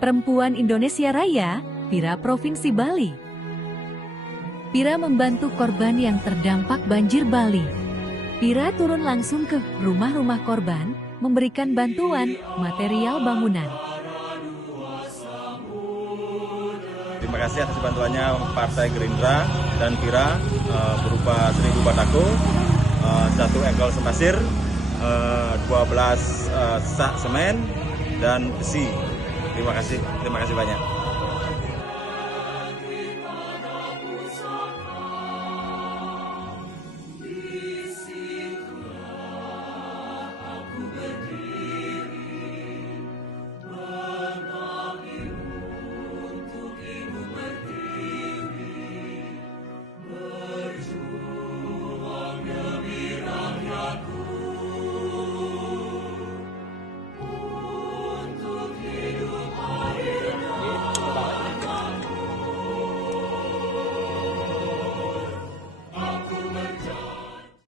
Perempuan Indonesia Raya, Pira Provinsi Bali. Pira membantu korban yang terdampak banjir Bali. Pira turun langsung ke rumah-rumah korban, memberikan bantuan material bangunan. Terima kasih atas bantuannya Partai Gerindra dan Pira berupa 1.000 batako, 1 engkol sepasir, 12 sak semen dan besi. Terima kasih banyak.